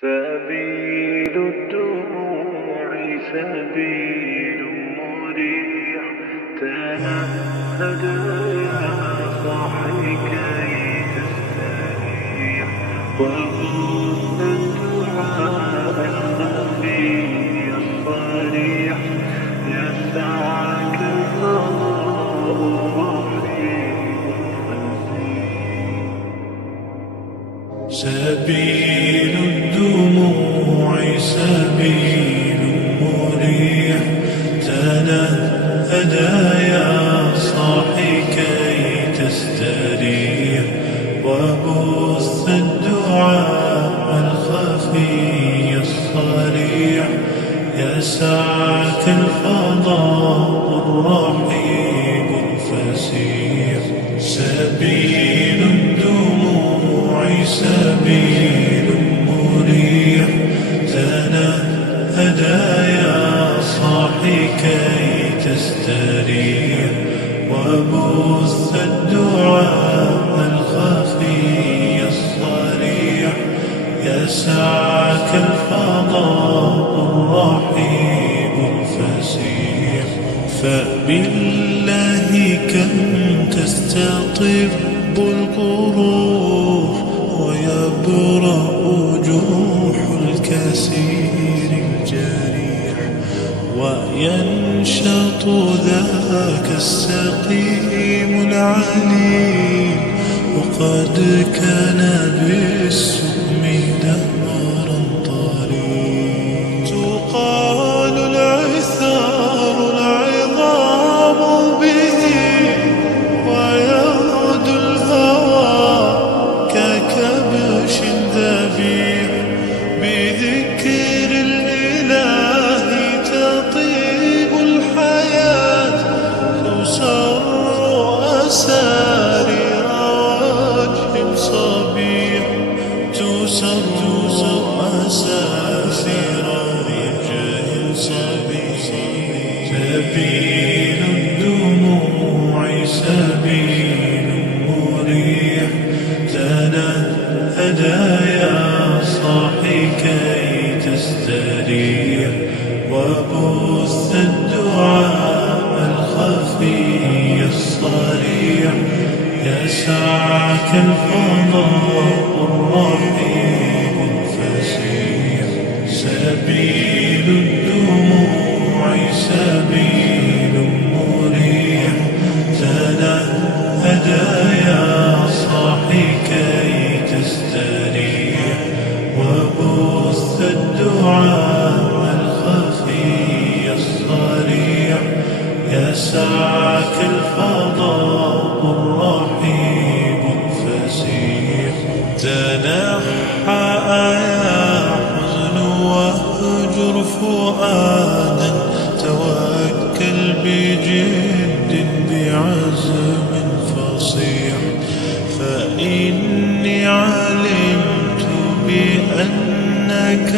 سبيل الدموع سبيل مريح، تنهد يا صاحي كي تستريح، وخذ الدعاء الخفي الصريح، يسعك الفضاء الرحيم الفسيح. سبيل الدموع سبيل مريح، تنهدى يا صاحي كي تستريح، وبث الدعاء الخفي الصريح، يسعك الفضاء الرحيم الفسيح. سبيل الدموع سبيل مريح، تنهدى يا صاحي كي تستريح، وبث الدعاء الخفي الصريح، يسعك الفضاء الرحيم الفسيح. فبالله كم تستطب القروح، ويبرأ جروح الكثير الجريح، وينشط ذاك السقيم العليل، وقد كان بالسؤم دهرا طريق. تقال العثار العظام به، ويغدو الهوى ككبش ذبيح، بذكر الإله تطيب الحياة، تسر أسارير وجه صبيح، تسر أسارير وجه صبيح. سبيل الدموع سبيل مريح، تنهدى يا صاحي كي تستريح، وبث الدعاء الخفي الصريح، يسعك الفضاء الرحيم الفسيح. سبيل الدموع سبيل مريح، تنهدى يا صاحي كي تستريح، وبث الدعاء الخفي الصريح، يسعك الفضاء الرحيم الفسيح. تنحى يا حزن واهجر فؤادا، توكل بجد بعزم فصيح، فإني علمت بأنك